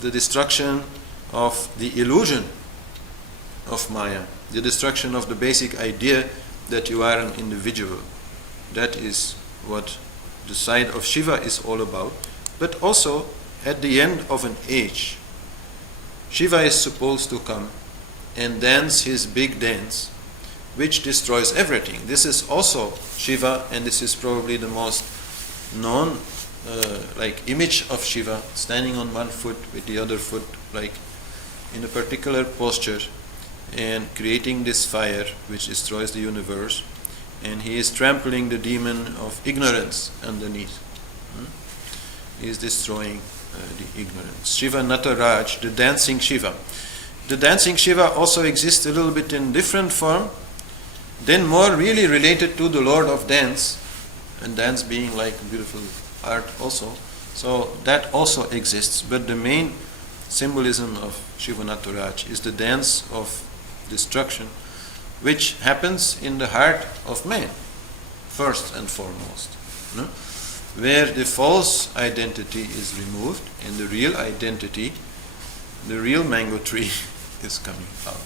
the destruction of the illusion of Maya, the destruction of the basic idea that you are an individual. That is what the side of Shiva is all about. But also, at the end of an age, Shiva is supposed to come and dance his big dance, which destroys everything. This is also Shiva, and this is probably the most known image of Shiva, standing on one foot with the other foot, like in a particular posture, and creating this fire which destroys the universe, and he is trampling the demon of ignorance underneath. He is destroying the ignorance. Shiva NATARAJ, the dancing Shiva. The dancing Shiva also exists a little bit in different form, then more really related to the Lord of Dance, and dance being like beautiful art also. So that also exists, but the main symbolism of Shiva NATARAJ is the dance of destruction, which happens in the heart of man, first and foremost, no? Where the false identity is removed and the real identity, the real mango tree is coming out.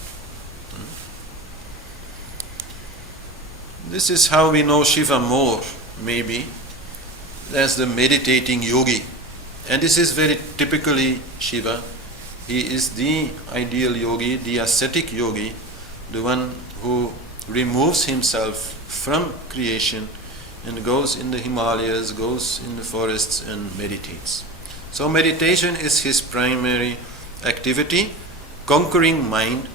This is how we know Shiva more, maybe, as the meditating yogi. And this is very typically Shiva. He is the ideal yogi, the ascetic yogi, the one who removes himself from creation and goes in the Himalayas, goes in the forests and meditates. So meditation is his primary activity, conquering mind,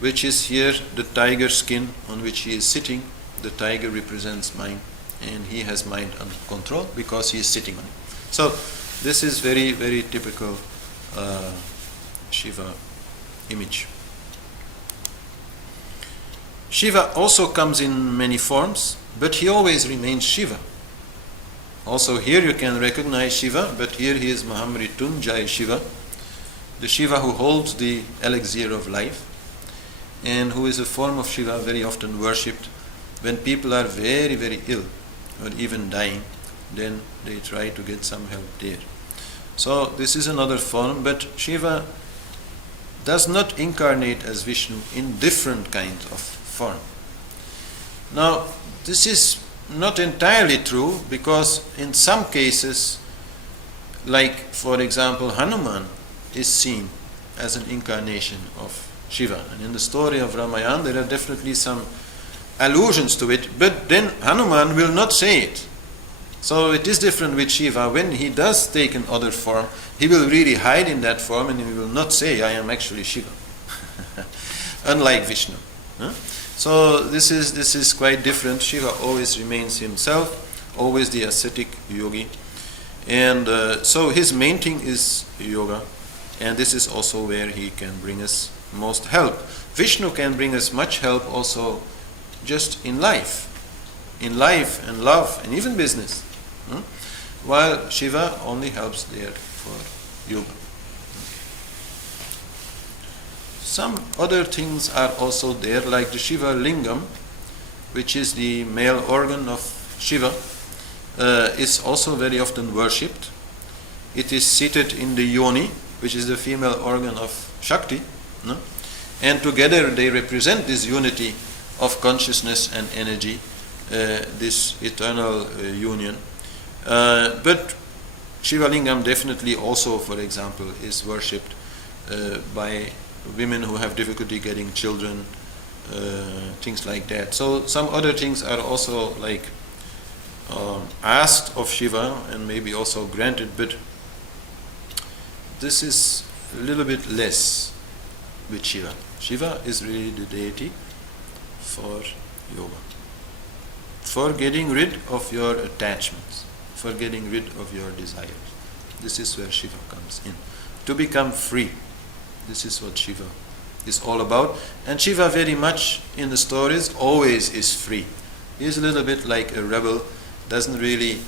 which is here the tiger skin on which he is sitting. The tiger represents mind, and he has mind under control because he is sitting on it. So this is very, very typical Shiva image. Shiva also comes in many forms, but he always remains Shiva. Also here you can recognize Shiva, but here he is MAHAMRITYUNYAYA Shiva, the Shiva who holds the elixir of life, and who is a form of Shiva very often worshipped when people are very, very ill or even dying. Then they try to get some help there. So this is another form, but Shiva does not incarnate as Vishnu in different kinds of form. Now, this is not entirely true, because in some cases, like for example Hanuman is seen as an incarnation of Shiva, and in the story of Ramayana there are definitely some allusions to it, but then Hanuman will not say it. So it is different with Shiva. When he does take another form, he will really hide in that form and he will not say, I am actually Shiva. Unlike Vishnu. Huh? So this is quite different. Shiva always remains himself, always the ascetic yogi. And so his main thing is yoga. And this is also where he can bring us most help. Vishnu can bring us much help also just in life and love and even business. While Shiva only helps there for yoga. Some other things are also there, like the Shiva Lingam, which is the male organ of Shiva, is also very often worshipped. It is seated in the yoni, which is the female organ of Shakti, no? And together they represent this unity of consciousness and energy, this eternal union. But Shiva Lingam definitely also, for example, is worshipped by women who have difficulty getting children, things like that. So some other things are also like asked of Shiva and maybe also granted, but this is a little bit less with Shiva. Shiva is really the deity for yoga, for getting rid of your attachments, for getting rid of your desires. This is where Shiva comes in. To become free. This is what Shiva is all about. And Shiva very much in the stories always is free. He is a little bit like a rebel, doesn't really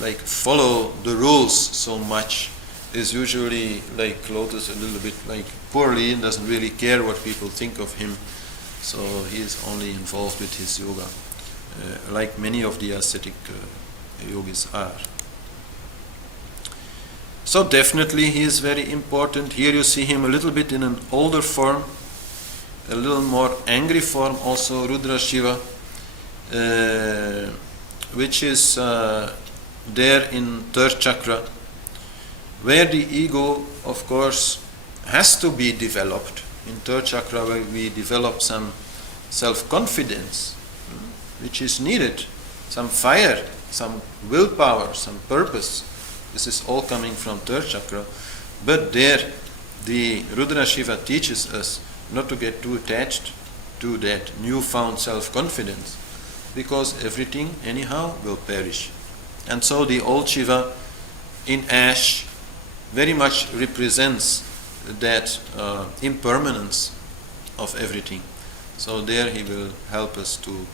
like follow the rules so much, is usually like clothes a little bit like poorly and doesn't really care what people think of him. So he is only involved with his yoga, like many of the ascetic yogis are. So definitely he is very important. Here you see him a little bit in an older form, a little more angry form also, Rudra Shiva, which is there in third chakra, where the ego, of course, has to be developed. In third chakra, where we develop some self-confidence, which is needed, some fire, some willpower, some purpose. This is all coming from third chakra. But there, the Rudra Shiva teaches us not to get too attached to that newfound self-confidence, because everything anyhow will perish. And so the old Shiva in ash very much represents that impermanence of everything. So there he will help us to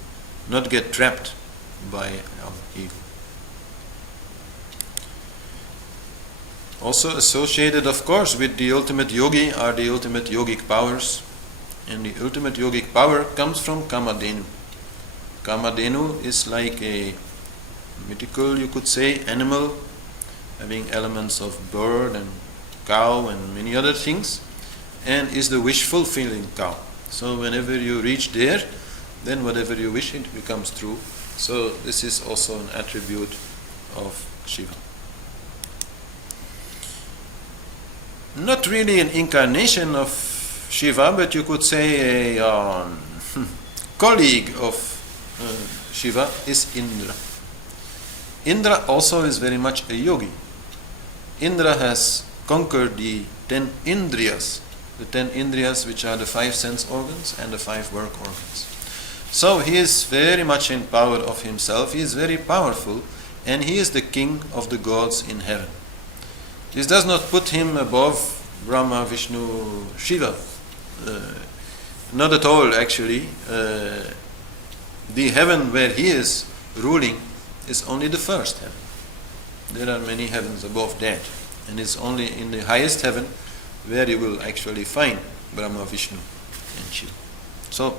not get trapped by our ego. Also associated, of course, with the ultimate yogi are the ultimate yogic powers. And the ultimate yogic power comes from Kamadhenu. Kamadhenu is like a mythical, you could say, animal, having elements of bird and cow and many other things, and is the wish-fulfilling cow. So whenever you reach there, then whatever you wish, it becomes true. So this is also an attribute of Shiva. Not really an incarnation of Shiva, but you could say a colleague of Shiva is Indra. Indra also is very much a yogi. Indra has conquered the 10 Indriyas, the 10 Indriyas which are the 5 sense organs and the 5 work organs. So he is very much in power of himself, he is very powerful, and he is the king of the gods in heaven. This does not put him above Brahma, Vishnu, Shiva. Not at all, actually. The heaven where he is ruling is only the first heaven. There are many heavens above that, and it's only in the highest heaven where you will actually find Brahma, Vishnu and Shiva. So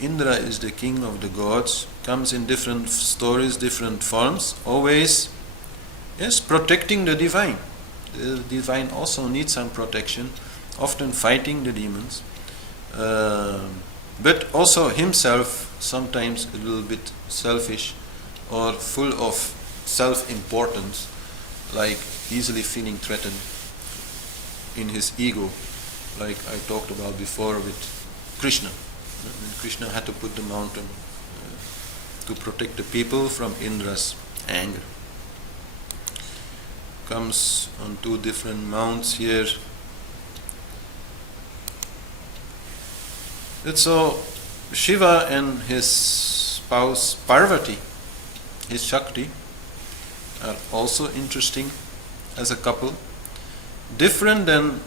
Indra is the king of the gods, comes in different stories, different forms, always protecting the divine. The divine also needs some protection, often fighting the demons, but also himself sometimes a little bit selfish or full of self-importance, like easily feeling threatened in his ego, like I talked about before with Krishna. When Krishna had to put the mountain to protect the people from Indra's anger. Comes on 2 different mounts here. And so Shiva and his spouse Parvati, his Shakti, are also interesting as a couple. Different than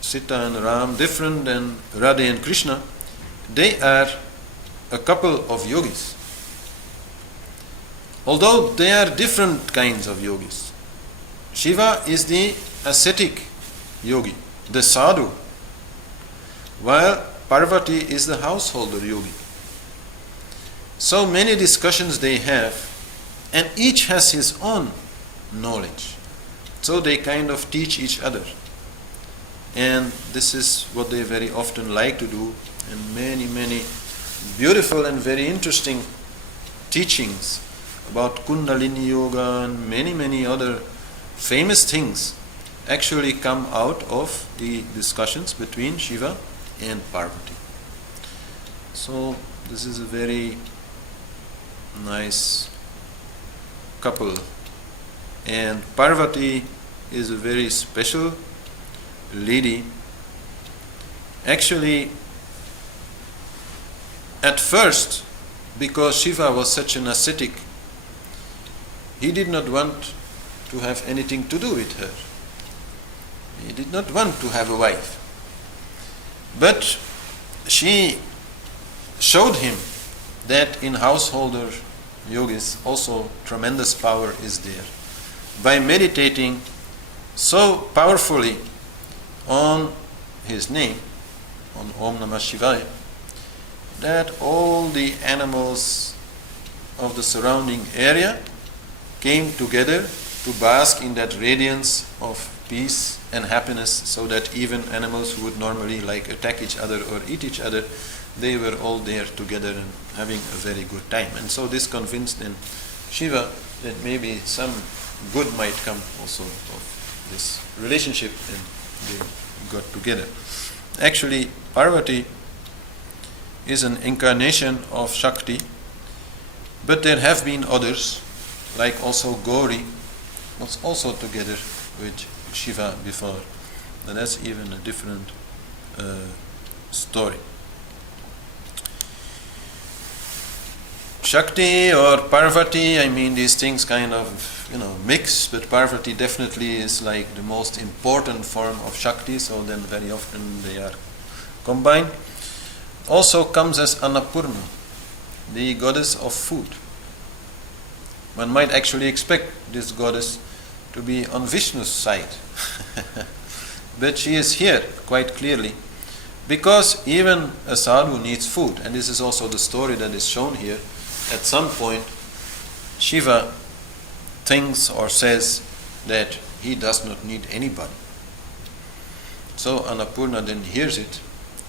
Sita and Ram, different than Radha and Krishna. They are a couple of yogis. Although they are different kinds of yogis. Shiva is the ascetic yogi, the sadhu, while Parvati is the householder yogi. So many discussions they have, and each has his own knowledge. So they kind of teach each other. And this is what they very often like to do, and many, many beautiful and very interesting teachings about Kundalini Yoga and many, many other famous things actually come out of the discussions between Shiva and Parvati. So this is a very nice couple, and Parvati is a very special lady. Actually, at first, because Shiva was such an ascetic, he did not want to have anything to do with her. He did not want to have a wife. But she showed him that in householder yogis also tremendous power is there. By meditating so powerfully on his name, on Om Namah Shivaya, that all the animals of the surrounding area came together to bask in that radiance of peace and happiness, so that even animals who would normally like attack each other or eat each other, they were all there together and having a very good time. And so this convinced then Shiva that maybe some good might come also of this relationship, and they got together. Actually, Parvati is an incarnation of Shakti, but there have been others, like also Gauri was also together with Shiva before. And that's even a different story. Shakti or Parvati, I mean, these things kind of, mix, but Parvati definitely is like the most important form of Shakti, so then very often they are combined. Also comes as Annapurna, the goddess of food. One might actually expect this goddess to be on Vishnu's side, but she is here quite clearly, because even a sadhu needs food, and this is also the story that is shown here. At some point, Shiva thinks or says that he does not need anybody. So Annapurna then hears it,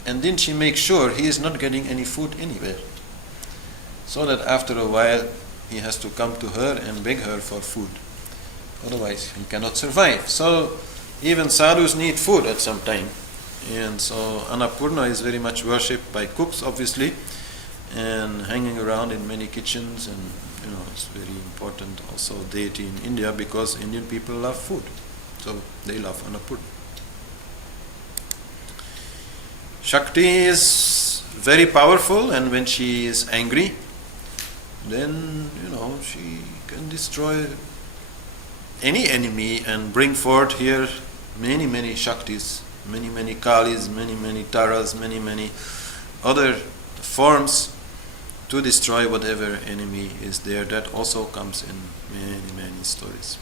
and then she makes sure he is not getting any food anywhere, so that after a while he has to come to her and beg her for food. Otherwise he cannot survive. So even sadhus need food at some time. And so Annapurna is very much worshipped by cooks, obviously, and hanging around in many kitchens, and it's very important also deity in India, because Indian people love food. So they love Annapurna. Shakti is very powerful, and when she is angry, then she can destroy any enemy and bring forth here many Shaktis, many Kalis, many Taras, many other forms to destroy whatever enemy is there. That also comes in many stories.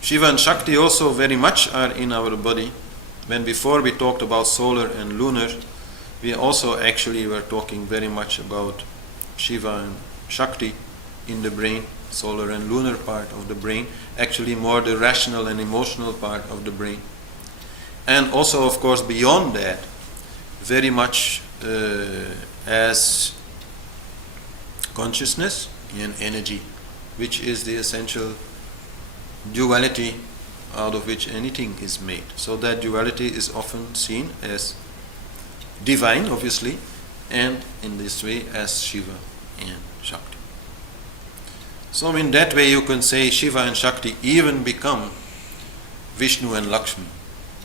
Shiva and Shakti also very much are in our body. When before we talked about solar and lunar, we also actually were talking very much about Shiva and Shakti in the brain, solar and lunar part of the brain, actually more the rational and emotional part of the brain. And also, of course, beyond that, very much as consciousness and energy, which is the essential duality out of which anything is made. So that duality is often seen as divine, obviously, and in this way as Shiva and Shakti. So in that way you can say Shiva and Shakti even become Vishnu and Lakshmi,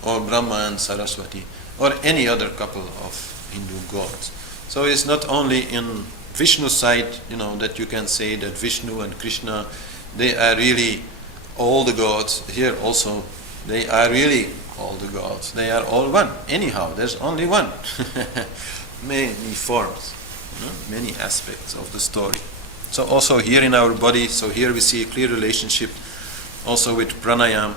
or Brahma and Saraswati, or any other couple of Hindu gods. So it's not only in Vishnu's side, that you can say that Vishnu and Krishna, they are really all the gods. Here also, they are really all the gods. They are all one. Anyhow, there's only one. Many forms, many aspects of the story. So also here in our body, so here we see a clear relationship also with pranayam,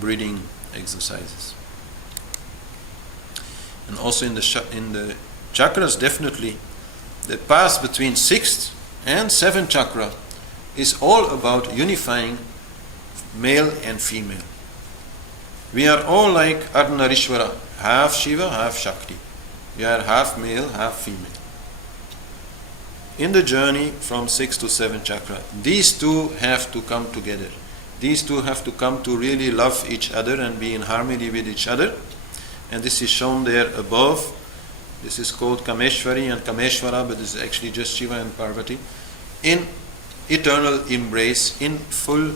breathing exercises. And also in the chakras, definitely, the path between 6th and 7th chakra is all about unifying male and female. We are all like Ardhanarishwara, half Shiva, half Shakti. We are half male, half female. In the journey from 6th to 7th chakra, these two have to come together. These two have to come to really love each other and be in harmony with each other. And this is shown there above. This is called Kameshwari and Kameshwara, but this is actually just Shiva and Parvati, in eternal embrace, in full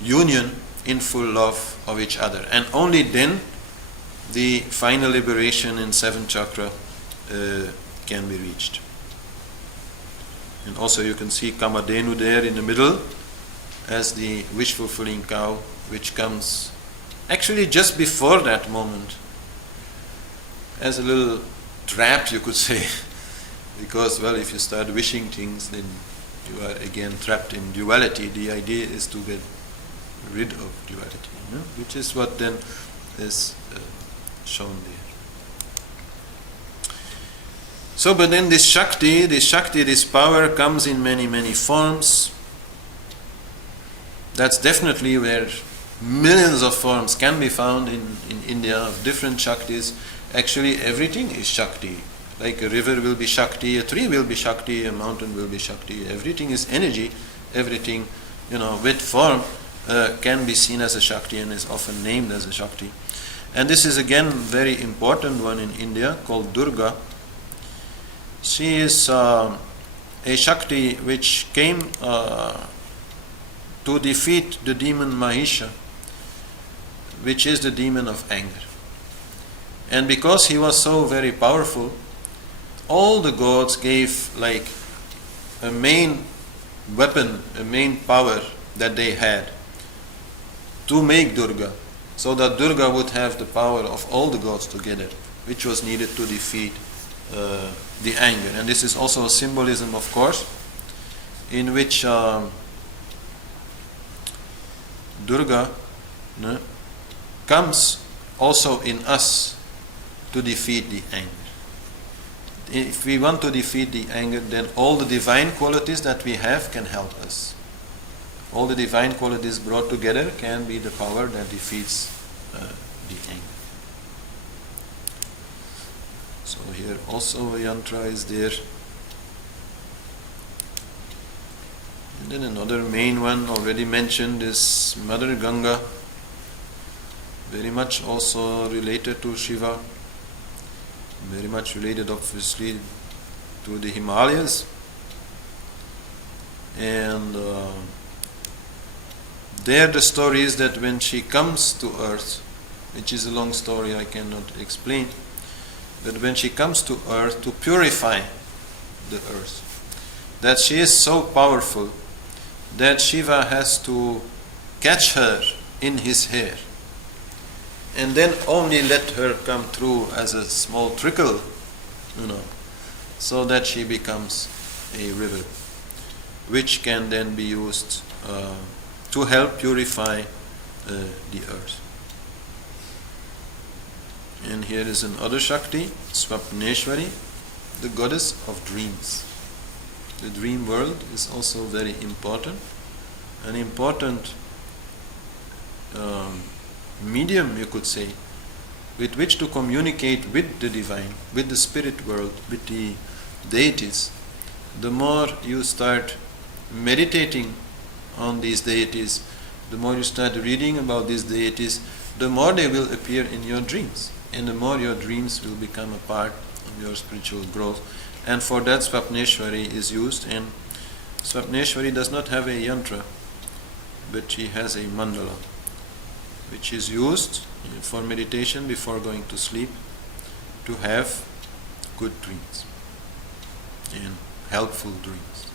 union, in full love of each other. And only then the final liberation in 7th chakra can be reached. And also you can see Kamadhenu there in the middle as the wish-fulfilling cow, which comes actually just before that moment as a little trap, you could say. Because, well, if you start wishing things, then you are again trapped in duality. The idea is to get rid of duality, which is what then is shown there. So, but then this Shakti, this power comes in many, many forms. That's definitely where millions of forms can be found in India of different Shaktis. Actually, everything is Shakti. Like a river will be Shakti, a tree will be Shakti, a mountain will be Shakti. Everything is energy. Everything, with form can be seen as a Shakti and is often named as a Shakti. And this is again very important one in India called Durga. She is a Shakti which came to defeat the demon Mahisha, which is the demon of anger. And because he was so very powerful, all the gods gave like a main weapon, a main power that they had to make Durga, so that Durga would have the power of all the gods together, which was needed to defeat the anger. And this is also a symbolism, of course, in which Durga comes also in us to defeat the anger. If we want to defeat the anger, then all the divine qualities that we have can help us. All the divine qualities brought together can be the power that defeats the anger. So here also a yantra is there. And then another main one already mentioned is Mother Ganga, very much also related to Shiva, very much related obviously to the Himalayas. And there the story is that when she comes to earth, which is a long story I cannot explain, but when she comes to earth to purify the earth, that she is so powerful that Shiva has to catch her in his hair and then only let her come through as a small trickle, so that she becomes a river, which can then be used to help purify the earth. And here is another Shakti, Swapneshwari, the goddess of dreams. The dream world is also very important, an important medium, you could say, with which to communicate with the divine, with the spirit world, with the deities. The more you start meditating on these deities, the more you start reading about these deities, the more they will appear in your dreams, and the more your dreams will become a part of your spiritual growth. And for that Swapneshwari is used, and Swapneshwari does not have a yantra, but she has a mandala, which is used for meditation before going to sleep to have good dreams and helpful dreams.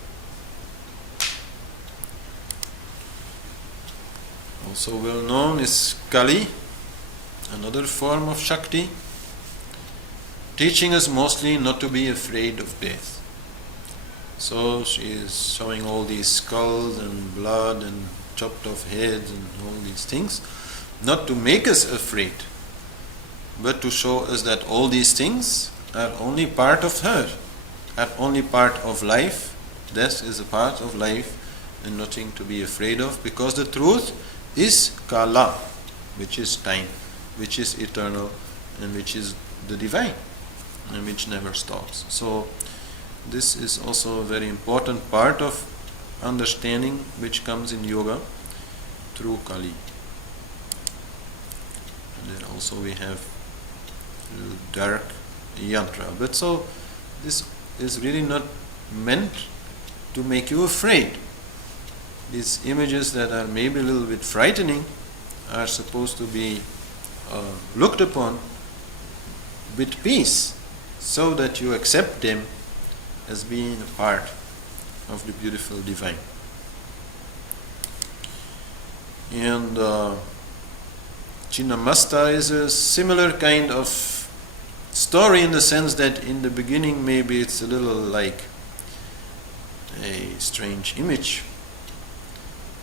Also well known is Kali, another form of Shakti, teaching us mostly not to be afraid of death. So she is showing all these skulls and blood and chopped off heads and all these things, not to make us afraid, but to show us that all these things are only part of her, are only part of life. Death is a part of life and nothing to be afraid of, because the truth is Kala, which is time, which is eternal, and which is the divine, and which never stops. So this is also a very important part of understanding which comes in yoga through Kali. And then also we have dark yantra. But so this is really not meant to make you afraid. These images that are maybe a little bit frightening are supposed to be looked upon with peace, so that you accept them as being a part of the beautiful divine. And Chinnamasta is a similar kind of story, in the sense that in the beginning maybe it's a little like a strange image.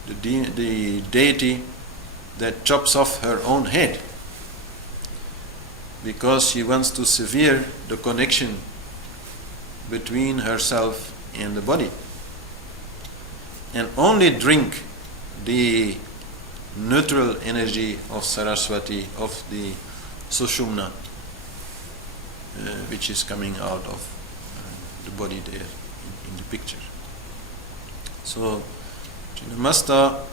The deity that chops off her own head because she wants to sever the connection between herself and the body, and only drink the neutral energy of Saraswati, of the Sushumna, which is coming out of the body there in the picture. So Chinnamasta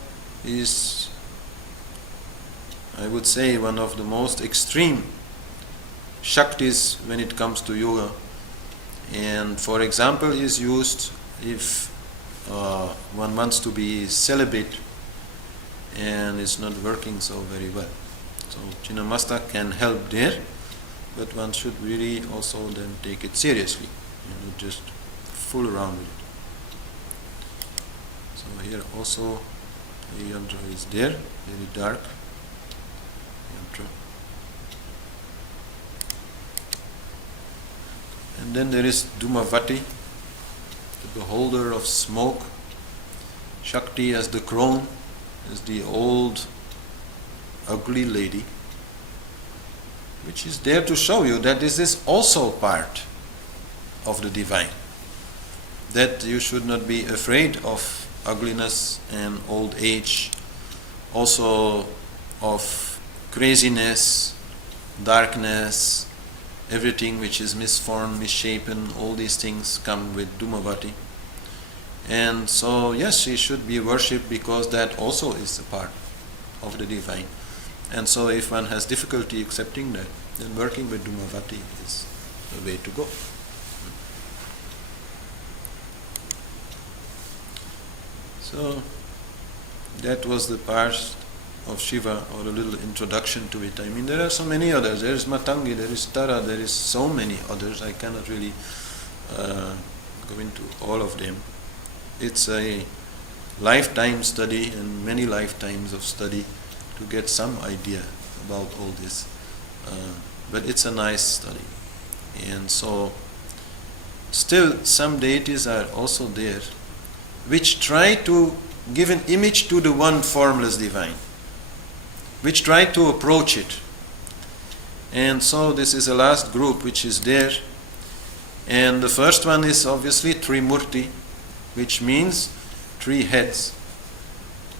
is, I would say, one of the most extreme Shaktis when it comes to yoga, and for example is used if one wants to be celibate and it's not working so very well. So Chinnamasta can help there, but one should really also then take it seriously, not just fool around with it. So here also the yantra is there, very dark yantra. And then there is DHUMAVATI, the beholder of smoke. Shakti as the crone, as the old ugly lady, which is there to show you that this is also part of the divine, that you should not be afraid of ugliness and old age, also of craziness, darkness, everything which is misformed, misshapen, all these things come with DHUMAVATI. And so yes, she should be worshipped because that also is a part of the divine. And so if one has difficulty accepting that, then working with DHUMAVATI is the way to go. So that was the part of Shiva, or a little introduction to it. I mean, there are so many others. There is Matangi, there is Tara, there is so many others. I cannot really go into all of them. It's a lifetime study and many lifetimes of study to get some idea about all this. But it's a nice study. And so still some deities are also there which try to give an image to the one formless divine, which try to approach it. And so this is the last group which is there. And the first one is obviously Trimurti, which means three heads,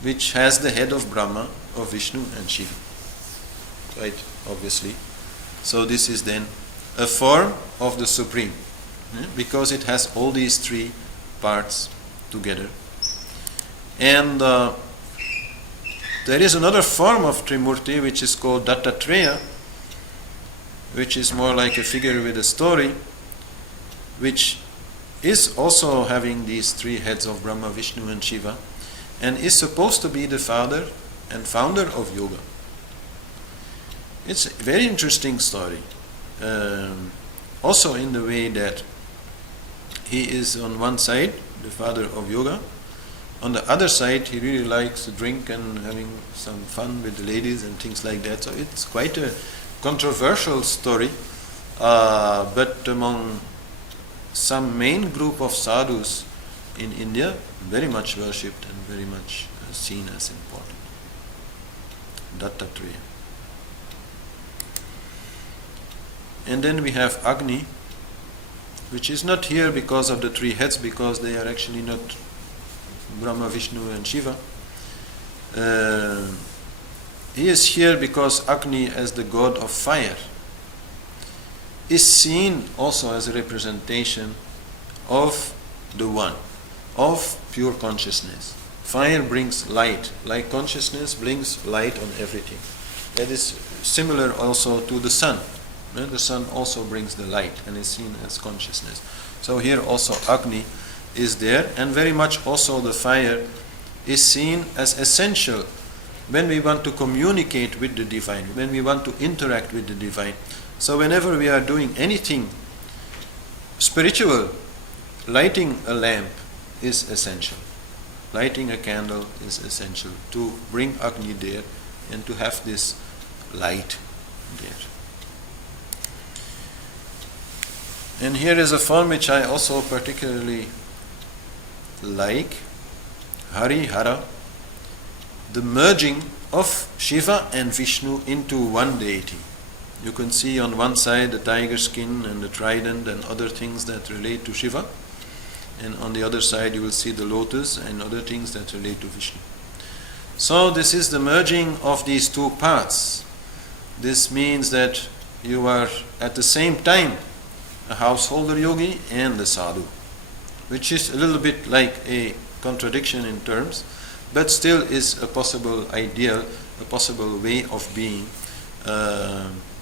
which has the head of Brahma, of Vishnu and Shiva. Right, obviously. So this is then a form of the Supreme, because it has all these three parts together. And there is another form of Trimurti which is called Dattatreya, which is more like a figure with a story, which is also having these three heads of Brahma, Vishnu and Shiva, and is supposed to be the father and founder of yoga. It's a very interesting story, also in the way that he is on one side the father of yoga, on the other side he really likes to drink and having some fun with the ladies and things like that. So it's quite a controversial story, but among some main group of sadhus in India, very much worshipped and very much seen as important. Dattatreya. And then we have Agni, which is not here because of the three heads, because they are actually not Brahma, Vishnu and Shiva. He is here because Agni, as the god of fire, is seen also as a representation of the One, of pure consciousness. Fire brings light, like consciousness brings light on everything. That is similar also to the sun. The sun also brings the light and is seen as consciousness. So here also Agni is there, and very much also the fire is seen as essential when we want to communicate with the divine, when we want to interact with the divine. So whenever we are doing anything spiritual, lighting a lamp is essential. Lighting a candle is essential to bring Agni there and to have this light there. And here is a form which I also particularly like, Hara, the merging of Shiva and Vishnu into one deity. You can see on one side the tiger skin and the trident and other things that relate to Shiva, and on the other side you will see the lotus and other things that relate to Vishnu. So this is the merging of these two paths. This means that you are at the same time a householder yogi and the sadhu, which is a little bit like a contradiction in terms, but still is a possible ideal, a possible way of being,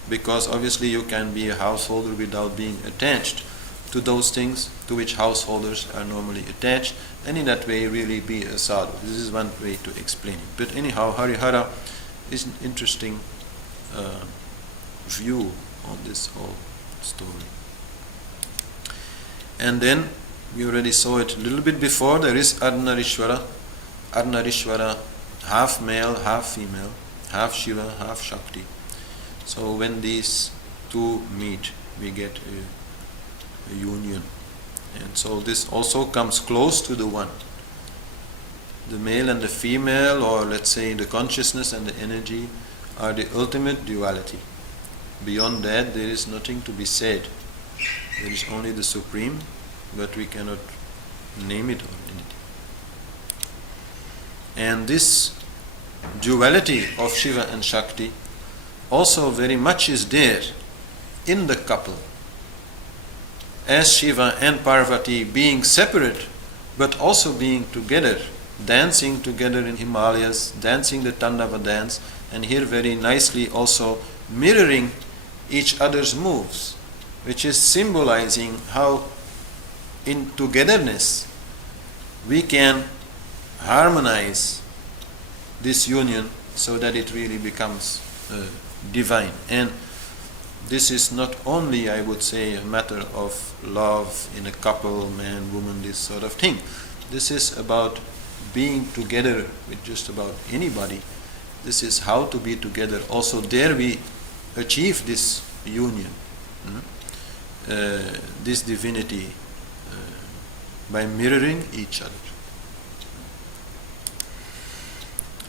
because obviously you can be a householder without being attached to those things to which householders are normally attached, and in that way really be a sadhu. This is one way to explain it. But anyhow, Harihara is an interesting view on this whole story. And then, we already saw it a little bit before, there is Ardhanarishvara. Ardhanarishvara, half male, half female, half Shiva, half Shakti. So when these two meet, we get a union. And so this also comes close to the one. The male and the female, or let's say the consciousness and the energy, are the ultimate duality. Beyond that, there is nothing to be said. There is only the Supreme, but we cannot name it or anything. And this duality of Shiva and Shakti also very much is there in the couple. As Shiva and Parvati being separate, but also being together, dancing together in Himalayas, dancing the Tandava dance, and here very nicely also mirroring each other's moves, which is symbolizing how in togetherness we can harmonize this union so that it really becomes divine. And this is not only, I would say, a matter of love in a couple, man, woman, this sort of thing. This is about being together with just about anybody. This is how to be together. Also there we achieve this union, this divinity, by mirroring each other.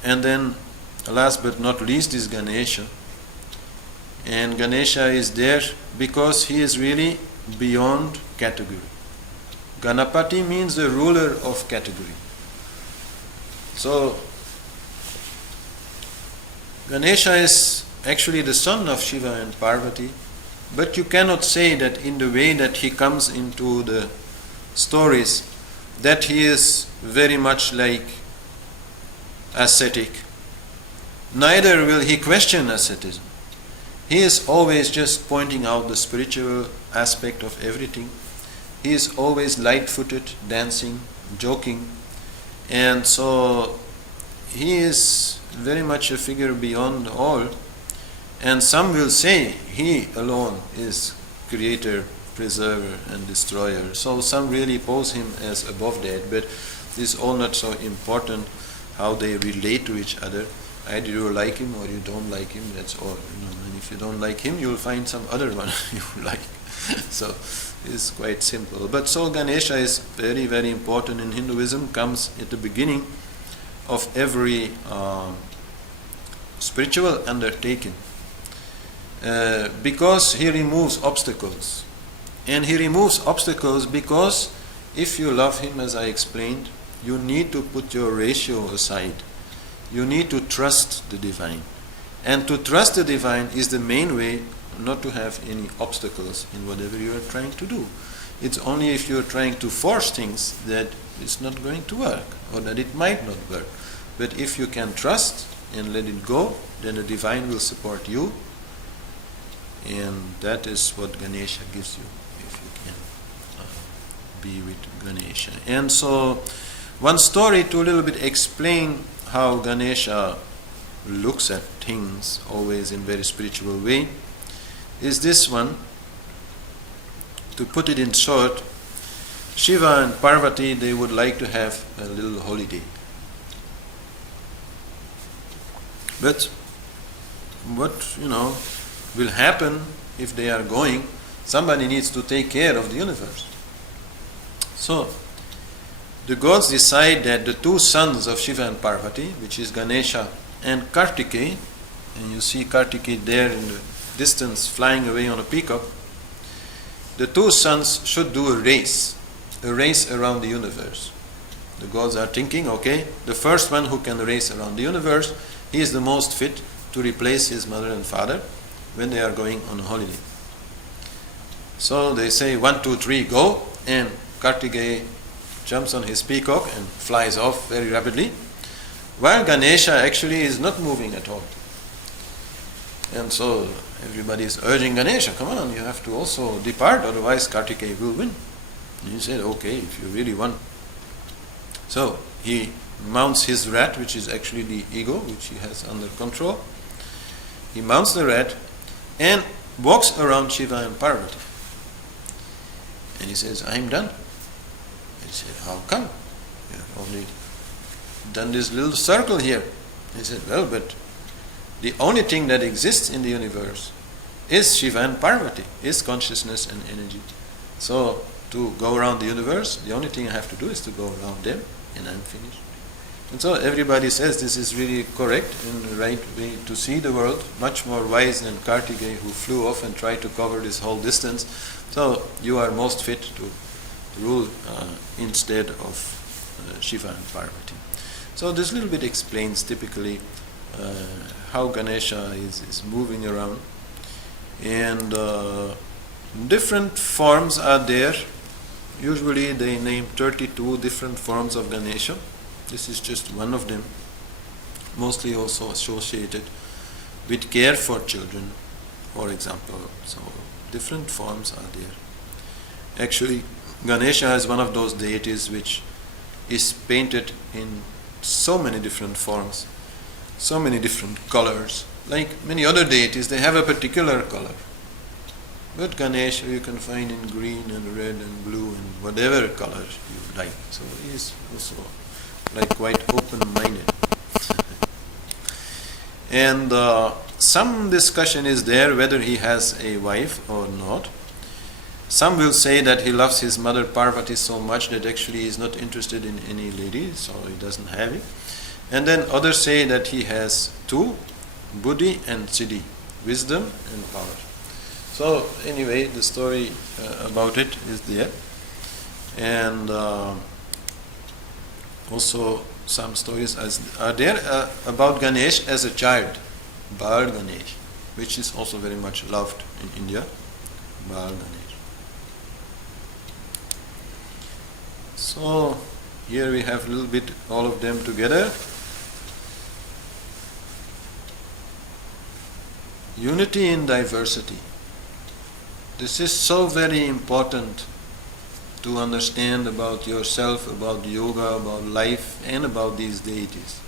And then, last but not least, is Ganesha. And Ganesha is there because he is really beyond category. Ganapati means the ruler of category. So, Ganesha is actually the son of Shiva and Parvati, but you cannot say that in the way that he comes into the stories that he is very much like ascetic. Neither will he question asceticism. He is always just pointing out the spiritual aspect of everything. He is always light-footed, dancing, joking, and so he is very much a figure beyond all. And some will say he alone is creator, preserver and destroyer. So some really pose him as above that, but this is all not so important how they relate to each other. Either you like him or you don't like him, that's all. And if you don't like him, you'll find some other one you like. So it's quite simple. But so Ganesha is very, very important in Hinduism, comes at the beginning of every spiritual undertaking, because he removes obstacles. And he removes obstacles because if you love him, as I explained, you need to put your ratio aside. You need to trust the divine. And to trust the divine is the main way not to have any obstacles in whatever you are trying to do. It's only if you are trying to force things that it's not going to work, or that it might not work. But if you can trust and let it go, then the divine will support you. And that is what Ganesha gives you, if you can be with Ganesha. And so, one story to a little bit explain how Ganesha looks at things, always in very spiritual way, is this one. To put it in short, Shiva and Parvati, they would like to have a little holiday. But what, will happen if they are going? Somebody needs to take care of the universe. So, the gods decide that the two sons of Shiva and Parvati, which is Ganesha and Kartikeya, and you see Kartikeya there in the distance flying away on a peacock, the two sons should do a race around the universe. The gods are thinking, okay, the first one who can race around the universe, he is the most fit to replace his mother and father when they are going on a holiday. So they say 1, 2, 3, go, and Kartikeya jumps on his peacock and flies off very rapidly, while Ganesha actually is not moving at all. And so everybody is urging Ganesha, come on, you have to also depart, otherwise Kartikeya will win. And he said, okay, if you really want. So he mounts his rat, which is actually the ego, which he has under control. He mounts the rat and walks around Shiva and Parvati. And he says, I'm done. And he said, how come? You have only done this little circle here. He said, well, but the only thing that exists in the universe is Shiva and Parvati, is consciousness and energy. So to go around the universe, the only thing I have to do is to go around them, and I'm finished. And so everybody says this is really correct and the right way to see the world, much more wise than Kartikeya, who flew off and tried to cover this whole distance. So you are most fit to rule instead of Shiva and Parvati. So this little bit explains typically how Ganesha is moving around. And different forms are there. Usually they name 32 different forms of Ganesha. This is just one of them, mostly also associated with care for children, for example. So different forms are there. Actually, Ganesha is one of those deities which is painted in so many different forms, so many different colors. Like many other deities, they have a particular color. But Ganesha you can find in green and red and blue and whatever color you like. So he is also like quite open-minded. And some discussion is there whether he has a wife or not. Some will say that he loves his mother Parvati so much that actually he is not interested in any lady, so he doesn't have it. And then others say that he has two, Buddhi and Siddhi, wisdom and power. So anyway, the story about it is there. And also some stories are there about Ganesh as a child, Bal Ganesh, which is also very much loved in India, Bal Ganesh. So here we have a little bit all of them together. Unity in diversity. This is so very important to understand about yourself, about yoga, about life, and about these deities.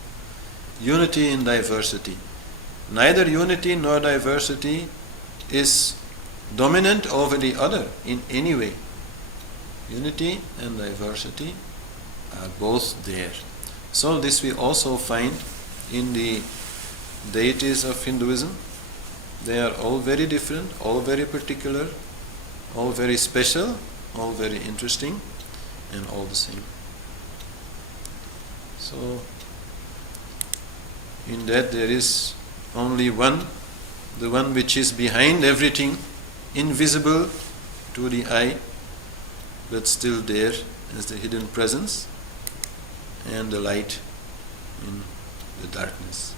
Unity in diversity. Neither unity nor diversity is dominant over the other in any way. Unity and diversity are both there. So this we also find in the deities of Hinduism. They are all very different, all very particular, all very special, all very interesting, and all the same. So, in that there is only one, the one which is behind everything, invisible to the eye, but still there as the hidden presence, and the light in the darkness.